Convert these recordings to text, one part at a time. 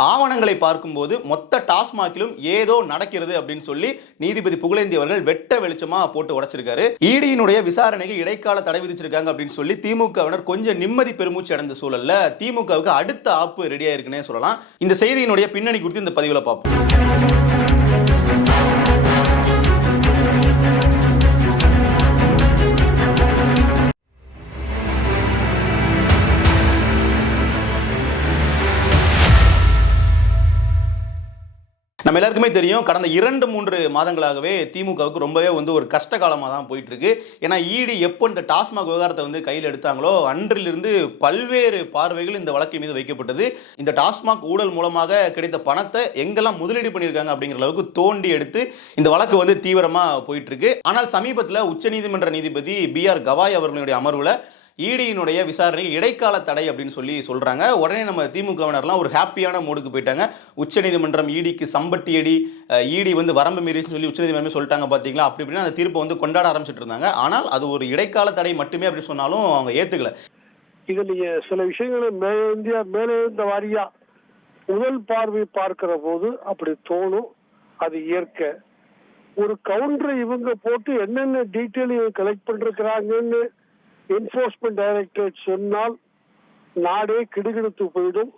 ஆவணங்களை பார்க்கும்போது மொத்த டாஸ்மாகிலும் ஏதோ நடக்கிறது அப்படின்னு சொல்லி நீதிபதி புகழேந்தி அவர்கள் வெட்ட வெளிச்சமா போட்டு உடைச்சிருக்காரு. ஈடியினுடைய விசாரணைக்கு இடைக்கால தடை விதிச்சிருக்காங்க அப்படின்னு சொல்லி திமுகவினர் கொஞ்சம் நிம்மதி பெருமூச்சு அடைந்த சூழல்ல திமுகவுக்கு அடுத்த ஆப்பு ரெடியா இருக்குன்னே சொல்லலாம். இந்த செய்தியினுடைய பின்னணி குறித்து இந்த பதிவில் பார்ப்போம். நம்ம எல்லாருக்குமே தெரியும் கடந்த இரண்டு மூன்று மாதங்களாகவே திமுகவுக்கு ரொம்பவே வந்து ஒரு கஷ்ட காலமாக தான் போயிட்டுருக்கு. ஏன்னா ஈடி எப்போ இந்த டாஸ்மாக் விவகாரத்தை வந்து கையில் எடுத்தாங்களோ அன்றிலிருந்து பல்வேறு பார்வைகள் இந்த வழக்கின் மீது வைக்கப்பட்டது. இந்த டாஸ்மாக் ஊழல் மூலமாக கிடைத்த பணத்தை எங்கெல்லாம் முதலீடு பண்ணியிருக்காங்க அப்படிங்கிற அளவுக்கு தோண்டி எடுத்து இந்த வழக்கு வந்து தீவிரமாக போயிட்டுருக்கு. ஆனால் சமீபத்தில் உச்சநீதிமன்ற நீதிபதி பி ஆர் கவாய் அவர்களுடைய அமர்வில் ஈடியினுடைய விசாரணைக்கு இடைக்கால தடை அப்படின்னு சொல்லி சொல்கிறாங்க உடனே நம்ம திமுகவினர்லாம் ஒரு ஹாப்பியான மூடுக்கு போயிட்டாங்க. உச்சநீதிமன்றம் ஈடிக்கு சம்பட்டி அடி ஈடி வந்து வரம்பு மீறின்னு சொல்லி உச்சநீதிமன்றமே சொல்லிட்டாங்க பார்த்தீங்களா அப்படி இப்படின்னு அந்த தீர்ப்பை வந்து கொண்டாட ஆரம்பிச்சிட்டு இருந்தாங்க. ஆனால் அது ஒரு இடைக்கால தடை மட்டுமே அப்படி சொன்னாலும் அவங்க ஏற்றுக்கல இதில் சில விஷயங்களை மேலேந்தியா மேலேந்த வாரியா முதல் பார்வை பார்க்கிற போது அப்படி தோணும். அது இயற்கை. ஒரு கவுண்டரை இவங்க போட்டு என்னென்ன டீட்டெயில் கலெக்ட் பண்ணிருக்கிறாங்கன்னு என்போர்ஸ்மெண்ட் டைரக்டரேட் சொன்னால் நாடே கிடுகிடுத்து போயிடும்.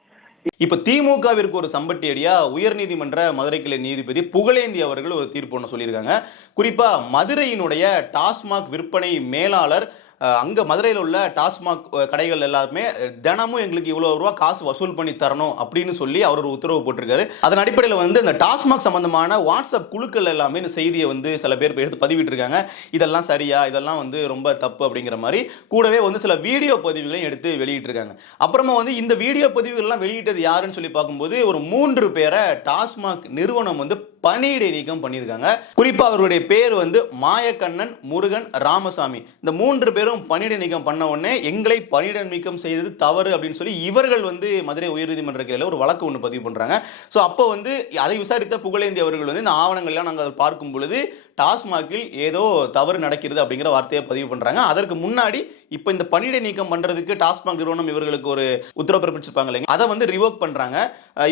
இப்ப திமுகவிற்கு ஒரு சம்பட்டி அடியா உயர்நீதிமன்ற மதுரை கிளை நீதிபதி புகழேந்தி அவர்கள் ஒரு தீர்ப்பு ஒன்று சொல்லியிருக்காங்க. குறிப்பா மதுரையினுடைய டாஸ்மாக் விற்பனை மேலாளர் அங்கே மதுரையில் உள்ள டாஸ்மாக் கடைகள் எல்லாருமே தினமும் எங்களுக்கு இவ்வளோ ரூபா காசு வசூல் பண்ணி தரணும் அப்படின்னு சொல்லி அவர் ஒரு உத்தரவு போட்டிருக்காரு. அதன் அடிப்படையில் வந்து இந்த டாஸ்மாக் சம்பந்தமான வாட்ஸ்அப் குழுக்கள் எல்லாமே இந்த செய்தியை வந்து சில பேர் எடுத்து பதிவிட்டிருக்காங்க. இதெல்லாம் சரியா? இதெல்லாம் வந்து ரொம்ப தப்பு அப்படிங்கிற மாதிரி. கூடவே வந்து சில வீடியோ பதிவுகளையும் எடுத்து வெளியிட்டிருக்காங்க. அப்புறமா வந்து இந்த வீடியோ பதிவுகள்லாம் வெளியிட்டது யாருன்னு சொல்லி பார்க்கும்போது ஒரு மூன்று பேரை டாஸ்மாக் நிறுவனம் வந்து பணியிடை நீக்கம் பண்ணியிருக்காங்க. குறிப்பாக அவர்களுடைய பேர் வந்து மாயக்கண்ணன் முருகன் ராமசாமி. இந்த மூன்று பேரும் பணியிடை நீக்கம் பண்ண உடனே எங்களை பணியிட நீக்கம் செய்தது தவறு அப்படின்னு சொல்லி இவர்கள் வந்து மதுரை உயர்நீதிமன்ற கிளையில் ஒரு வழக்கு ஒன்று பதிவு பண்ணுறாங்க ஸோ அப்போ வந்து அதை விசாரித்த புகழேந்தி அவர்கள் வந்து இந்த ஆவணங்கள்லாம் நாங்கள் பார்க்கும் பொழுது டாஸ்மாகில் ஏதோ தவறு நடக்கிறது அப்படிங்கிற வார்த்தையை பதிவு பண்ணுறாங்க அதற்கு முன்னாடி இப்போ இந்த பணியிடை நீக்கம் பண்ணுறதுக்கு டாஸ்மாக் நிறுவனம் இவர்களுக்கு ஒரு உத்தரவு பிறப்பிச்சிருப்பாங்க இல்லைங்க. அதை வந்து ரிவோக் பண்ணுறாங்க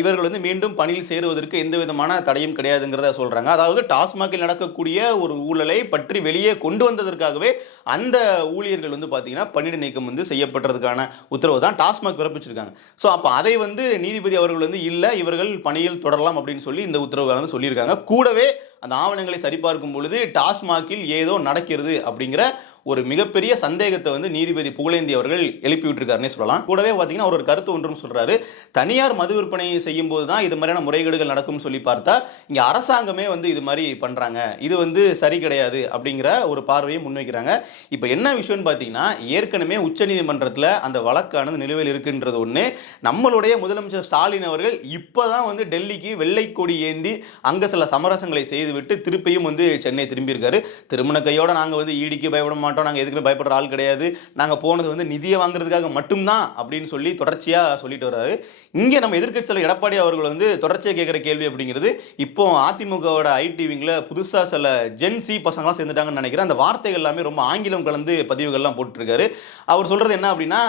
இவர்கள் வந்து மீண்டும் பணியில் சேருவதற்கு எந்த விதமான தடையும் கிடையாதுங்கிறத சொல்கிறாங்க அதாவது டாஸ்மாகில் நடக்கக்கூடிய ஒரு ஊழலை பற்றி வெளியே கொண்டு வந்ததற்காகவே அந்த ஊழியர்கள் வந்து பார்த்தீங்கன்னா பணியிட நீக்கம் வந்து செய்யப்பட்டதுக்கான உத்தரவு தான் டாஸ்மாக் பிறப்பிச்சிருக்காங்க. ஸோ அப்போ அதை வந்து நீதிபதி அவர்கள் வந்து இல்லை இவர்கள் பணியில் தொடரலாம் அப்படின்னு சொல்லி இந்த உத்தரவு வந்து சொல்லியிருக்காங்க. கூடவே அந்த ஆவணங்களை சரிபார்க்கும் பொழுது டாஸ்மாகில் ஏதோ நடக்கிறது அப்படிங்கிற ஒரு மிகப்பெரிய சந்தேகத்தை வந்து நீதிபதி புகழேந்தி அவர்கள் எழுப்பி விட்டுருக்காருன்னே சொல்லலாம். கூடவே பார்த்தீங்கன்னா அவர் ஒரு கருத்து ஒன்றும் சொல்றாரு. தனியார் மது விற்பனை செய்யும் போது தான் இது மாதிரியான முறைகேடுகள் நடக்கும்னு சொல்லி பார்த்தா இங்கே அரசாங்கமே வந்து இது மாதிரி பண்றாங்க. இது வந்து சரி கிடையாது அப்படிங்கிற ஒரு பார்வையை முன்வைக்கிறாங்க. இப்போ என்ன விஷயம்னு பார்த்தீங்கன்னா ஏற்கனவே உச்சநீதிமன்றத்தில் அந்த வழக்கானது நிலுவையில் இருக்குன்றது ஒன்று நம்மளுடைய முதலமைச்சர் ஸ்டாலின் அவர்கள் இப்போதான் வந்து டெல்லிக்கு வெள்ளை கொடி ஏந்தி அங்கே சில சமரசங்களை செய்துவிட்டு திருப்பியும் வந்து சென்னை திரும்பியிருக்காரு. திருமண கையோட நாங்கள் வந்து ஈடிக்கு பயப்பட மாட்டோம். நாங்கள் எதுக்குமே பயப்படுற ஆள் கிடையாது. நாங்கள் போனது வந்து நிதியை வாங்குறதுக்காக மட்டும்தான் அப்படின்னு சொல்லி தொடர்ச்சியாக சொல்லிட்டு வர்றாரு. இங்கே நம்ம எதிர்க்கட்சி தலைவர் எடப்பாடி அவர்கள் வந்து தொடர்ச்சியாக கேட்குற கேள்வி அப்படிங்கிறது இப்போ அதிமுகவோட ஐடிவிங்கில் புதுசாக சில ஜென் சி பசங்களாம் சேர்ந்துட்டாங்கன்னு நினைக்கிறேன். அந்த வார்த்தைகள் எல்லாமே ரொம்ப ஆங்கிலம் கலந்து பதிவுகள்லாம் போட்டுருக்காரு. அவர் சொல்கிறது என்ன அப்படின்னா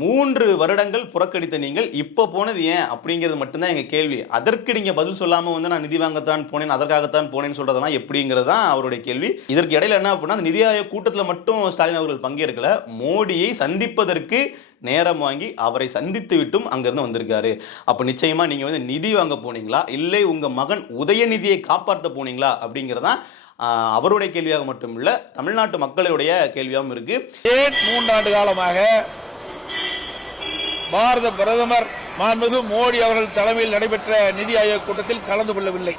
மூன்று வருடங்கள் புறக்கணித்த நீங்கள் இப்போ போனது ஏன் அப்படிங்கிறது மட்டும்தான் எங்கள் கேள்வி. அதற்கு நீங்கள் பதில் சொல்லாமல் வந்து நான் நிதி வாங்கத்தான் போனேன் அதற்காகத்தான் போனேன்னு சொல்கிறதெல்லாம் எப்படிங்கிறது தான் அவருடைய கேள்வி. இதற்கு இடையில என்ன அப்படின்னா நிதி ஆயோக் கூட்டத்தில் மட்டும் ஸ்டாலின் அவர்கள் பங்கேற்கல. மோடியை சந்திப்பதற்கு நேரம் வாங்கி அவரை சந்தித்து விட்டும் அங்கேருந்து வந்திருக்காரு. அப்போ நிச்சயமா நீங்கள் வந்து நிதி வாங்க போனீங்களா? இல்லை உங்கள் மகன் உதயநிதியை காப்பாற்ற போனீங்களா? அப்படிங்கிறதான் அவருடைய கேள்வியாக மட்டும் இல்லை தமிழ்நாட்டு மக்களுடைய கேள்வியாகவும் இருக்கு. மூன்றாண்டு காலமாக பாரத பிரதமர் மாண்புமிகு மோடி அவர்கள் தலைமையில் நடைபெற்ற நிதி ஆயோக் கூட்டத்தில் கலந்து கொள்ளவில்லை.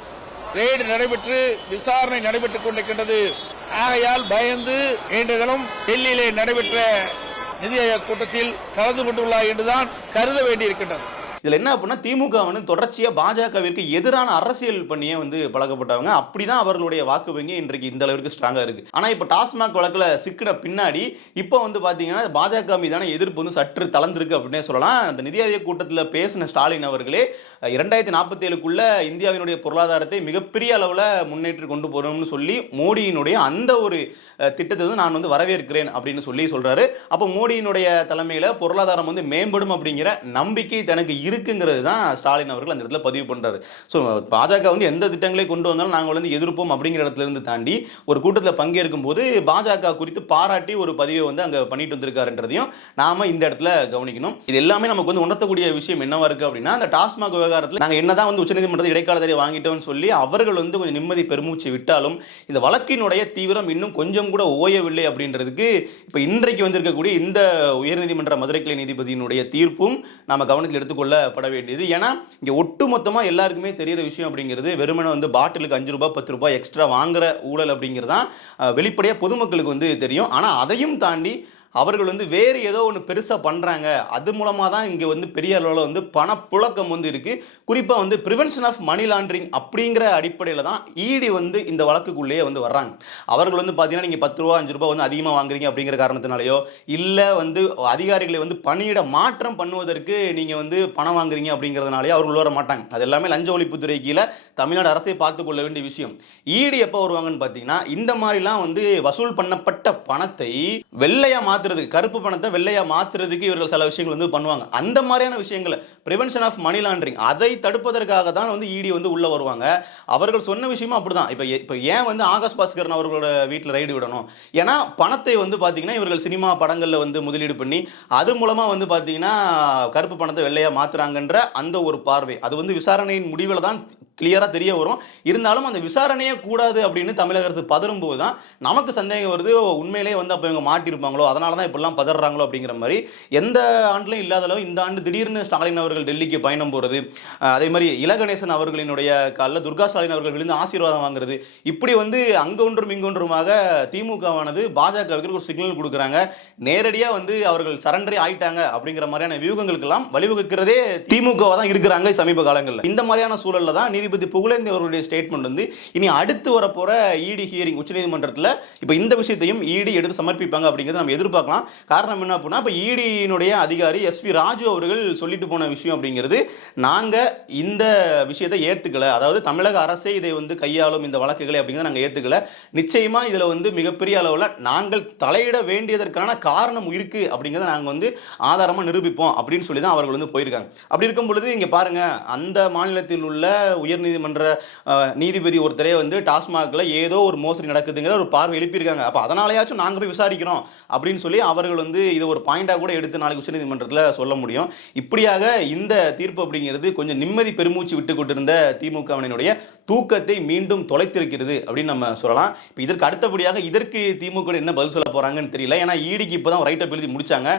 ரெய்டு நடைபெற்று விசாரணை நடைபெற்றுக் கொண்டிருக்கின்றது. ஆகையால் பயந்து இன்றைய தினம் டெல்லியிலே நடைபெற்ற நிதி ஆயோக் கூட்டத்தில் கலந்து கொண்டுள்ளார் என்றுதான் கருத வேண்டியிருக்கின்றது. இதில் என்ன அப்படின்னா திமுக வந்து தொடர்ச்சியாக பாஜகவிற்கு எதிரான அரசியல் பண்ணியே வந்து பழக்கப்பட்டவங்க. அப்படிதான் அவர்களுடைய வாக்கு வங்கி இன்றைக்கு இந்த அளவிற்கு ஸ்ட்ராங்காக இருக்கு. ஆனால் இப்போ டாஸ்மாக் வழக்கில் சிக்கின பின்னாடி இப்போ வந்து பார்த்தீங்கன்னா பாஜக மீதான எதிர்ப்பு வந்து சற்று தளர்ந்துருக்கு அப்படின்னே சொல்லலாம். அந்த நிதி ஆயோக் கூட்டத்தில் பேசின ஸ்டாலின் அவர்களே இரண்டாயிரத்தி நாற்பத்தி ஏழுக்குள்ள இந்தியாவினுடைய பொருளாதாரத்தை மிகப்பெரிய அளவில் முன்னேற்றி கொண்டு போகணும்னு சொல்லி மோடியினுடைய அந்த ஒரு திட்டத்தை வந்து நான் வந்து வரவேற்கிறேன் அப்படின்னு சொல்லி சொல்கிறாரு அப்போ மோடியினுடைய தலைமையில் பொருளாதாரம் வந்து மேம்படும் அப்படிங்கிற நம்பிக்கை தனக்கு இருக்குங்கிறது தான் ஸ்டாலின் அவர்கள் அந்த இடத்துல பதிவு பண்ணுறாரு ஸோ பாஜக வந்து எந்த திட்டங்களை கொண்டு வந்தாலும் நாங்கள் வந்து எதிர்ப்போம் அப்படிங்கிற இடத்துல இருந்து தாண்டி ஒரு கூட்டத்தில் பங்கேற்கும் போது பாஜக குறித்து பாராட்டி ஒரு பதிவை வந்து அங்கே பண்ணிட்டு வந்திருக்காருன்றதையும் நாம இந்த இடத்துல கவனிக்கணும். இது எல்லாமே நமக்கு வந்து உணர்த்தக்கூடிய விஷயம் என்னவா இருக்கு அப்படின்னா அந்த டாஸ்மாக் விவகாரத்தில் நாங்கள் என்னதான் வந்து உச்சநீதிமன்றத்தில் இடைக்கால தடை வாங்கிட்டோம்னு சொல்லி அவர்கள் வந்து கொஞ்சம் நிம்மதி பெருமூச்சு விட்டாலும் இந்த வழக்கினுடைய தீவிரம் இன்னும் கொஞ்சம் கூட ஓயவில்லை அப்படின்றதுக்கு இப்போ இன்றைக்கு வந்திருக்கக்கூடிய இந்த உயர்நீதிமன்ற மதுரை கிளை நீதிபதியினுடைய தீர்ப்பும் நம்ம கவனத்தில் எடுத்துக்கொள்ளப்பட வேண்டியது. ஏன்னா இங்கே ஒட்டுமொத்தமாக எல்லாருக்குமே தெரியிற விஷயம் அப்படிங்கிறது வெறுமனை வந்து பாட்டிலுக்கு அஞ்சு ரூபாய் பத்து ரூபாய் எக்ஸ்ட்ரா வாங்குற ஊழல் அப்படிங்கிறது தான் வெளிப்படையாக பொதுமக்களுக்கு வந்து தெரியும். ஆனால் அதையும் தாண்டி அவர்கள் வந்து வேறு ஏதோ ஒன்று பெருசாக பண்ணுறாங்க அது மூலமாக தான் இங்கே வந்து பெரிய அளவில் வந்து பணப்புழக்கம் வந்து இருக்குது குறிப்பாக வந்து ப்ரிவென்ஷன் ஆஃப் மணி லாண்டரிங் அப்படிங்கிற அடிப்படையில் தான் ஈடி வந்து இந்த வழக்குக்குள்ளேயே வந்து வர்றாங்க. அவர்கள் வந்து பார்த்தீங்கன்னா நீங்கள் பத்து ரூபா அஞ்சு ரூபா வந்து அதிகமாக வாங்குறீங்க அப்படிங்கிற காரணத்தினாலையோ இல்லை வந்து அதிகாரிகளை வந்து பணியிட மாற்றம் பண்ணுவதற்கு நீங்கள் வந்து பணம் வாங்குறீங்க அப்படிங்கிறதுனாலே அவர்கள் வர மாட்டாங்க. அது எல்லாமே லஞ்ச ஒழிப்புத்துறை கீழே தமிழ்நாடு அரசை பார்த்து கொள்ள வேண்டிய விஷயம். ஈடி எப்போ வருவாங்கன்னு பார்த்தீங்கன்னா இந்த மாதிரிலாம் வந்து வசூல் பண்ணப்பட்ட பணத்தை வெள்ளையா மாற்றுறதுக்கு கருப்பு பணத்தை வெள்ளையாக மாற்றுறதுக்கு இவர்கள் சில விஷயங்கள் வந்து பண்ணுவாங்க. அந்த மாதிரியான விஷயங்களை ப்ரிவென்ஷன் ஆஃப் மணி லாண்டரிங் அதை தடுப்பதற்காக தான் வந்து இடி வந்து உள்ளே வருவாங்க. அவர்கள் சொன்ன விஷயமும் அப்படி தான் இப்போ இப்போ ஏன் வந்து ஆகாஷ் பாஸ்கரன் அவர்களோட வீட்டில் ரைடு விடணும்? ஏன்னா பணத்தை வந்து பார்த்தீங்கன்னா இவர்கள் சினிமா படங்களில் வந்து முதலீடு பண்ணி அது மூலமாக வந்து பார்த்தீங்கன்னா கருப்பு பணத்தை வெள்ளையாக மாற்றுறாங்கன்ற அந்த ஒரு பார்வை. அது வந்து விசாரணையின் முடிவில் தான் கிளியராக தெரிய வரும். இருந்தாலும் அந்த விசாரணையே கூடாது அப்படின்னு தமிழக அரசு பதறும்போது தான் நமக்கு சந்தேகம் வருது. ஓ, உண்மையிலேயே வந்து அப்போ இவங்க மாட்டியிருப்பாங்களோ அதனால தான் இப்படிலாம் பதறாங்களோ அப்படிங்கிற மாதிரி எந்த ஆண்டுலையும் இல்லாத அளவு இந்த ஆண்டு திடீர்னு ஸ்டாலின் அவர்கள் டெல்லிக்கு பயணம் போகிறது அதே மாதிரி இலகணேசன் அவர்களினுடைய காலில் துர்கா ஸ்டாலின் அவர்கள் விழுந்து ஆசீர்வாதம் வாங்குறது இப்படி வந்து அங்கொன்றும் இங்கொன்றுமாக திமுகவானது பாஜகவுக்கு ஒரு சிக்னல் கொடுக்குறாங்க. நேரடியாக வந்து அவர்கள் சரண்டரே ஆயிட்டாங்க அப்படிங்கிற மாதிரியான வியூகங்களுக்கெல்லாம் வழிவகுக்கிறதே திமுகவாக தான் இருக்கிறாங்க சமீப காலங்களில். இந்த மாதிரியான சூழலில் தான் நீதிபதி புகழேந்தி அவர்களுடைய ஸ்டேட்மெண்ட் வந்து இனி அடுத்து வரப்போற இடி ஹியரிங் உச்சநீதிமன்றத்தில் இப்போ இந்த விஷயத்தையும் இடி எடுத்து சமர்ப்பிப்பாங்க அப்படிங்கிறத நம்ம எதிர்பார்க்கலாம். காரணம் என்ன அப்படின்னா இப்போ இடியினுடைய அதிகாரி எஸ் வி ராஜு அவர்கள் சொல்லிட்டு போன விஷயம் அப்படிங்கிறது நாங்கள் இந்த விஷயத்தை ஏற்றுக்கல அதாவது தமிழக அரசே இதை வந்து கையாளும் இந்த வழக்குகளை அப்படிங்கிறத நாங்கள் ஏற்றுக்கல நிச்சயமா இதில் வந்து மிகப்பெரிய அளவில் நாங்கள் தலையிட வேண்டியதற்கான காரணம் இருக்கு அப்படிங்கிறத நாங்கள் வந்து ஆதாரமாக நிரூபிப்போம் அப்படின்னு சொல்லி தான் அவர்கள் வந்து போயிருக்காங்க. அப்படி இருக்கும் பொழுது இங்கே பாருங்க அந்த மாநிலத்தில் உள்ள உயர் உயர்நீதிமன்ற நீதிபதி ஒருத்தரே வந்து டாஸ்மாகில் ஏதோ ஒரு மோசடி நடக்குதுங்கிற ஒரு பார்வை எழுப்பியிருக்காங்க. அப்போ அதனாலயாச்சும் நாங்கள் போய் விசாரிக்கிறோம் அப்படின்னு சொல்லி அவர்கள் வந்து இது ஒரு பாயிண்டாக கூட எடுத்து நாளைக்கு உச்சநீதிமன்றத்தில் சொல்ல முடியும். இப்படியாக இந்த தீர்ப்பு அப்படிங்கிறது கொஞ்சம் நிம்மதி பெருமூச்சு விட்டு கொண்டிருந்த திமுகவினுடைய தூக்கத்தை மீண்டும் தொலைத்திருக்கிறது அப்படின்னு நம்ம சொல்லலாம். இப்போ இதற்கு அடுத்தபடியாக இதற்கு திமுக என்ன பதில் சொல்ல போகிறாங்கன்னு தெரியல. ஏன்னா ஈடிக்கு இப்போ தான் ரைட்டப் எழுதி முடிச்சாங்க.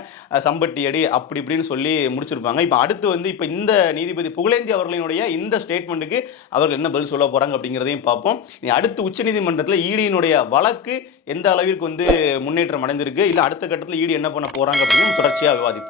சம்பட்டி அடி அப்படி இப்படின்னு சொல்லி முடிச்சிருப்பாங்க. இப்போ அடுத்து வந்து இப்போ இந்த நீதிபதி புகழேந்தி அவர்களினுடைய இந்த ஸ்டேட்மெண்ட்டுக்கு அவர்கள் என்ன பதில் சொல்ல போகிறாங்க அப்படிங்கிறதையும் பார்ப்போம். இனி அடுத்து உச்சநீதிமன்றத்தில் ஈடியினுடைய வழக்கு எந்த அளவிற்கு வந்து முன்னேற்றம் அடைந்திருக்கு? இல்லை அடுத்த கட்டத்தில் ஈடி என்ன பண்ண போகிறாங்க அப்படின்னு தொடர்ச்சியாக விவாதிப்போம்.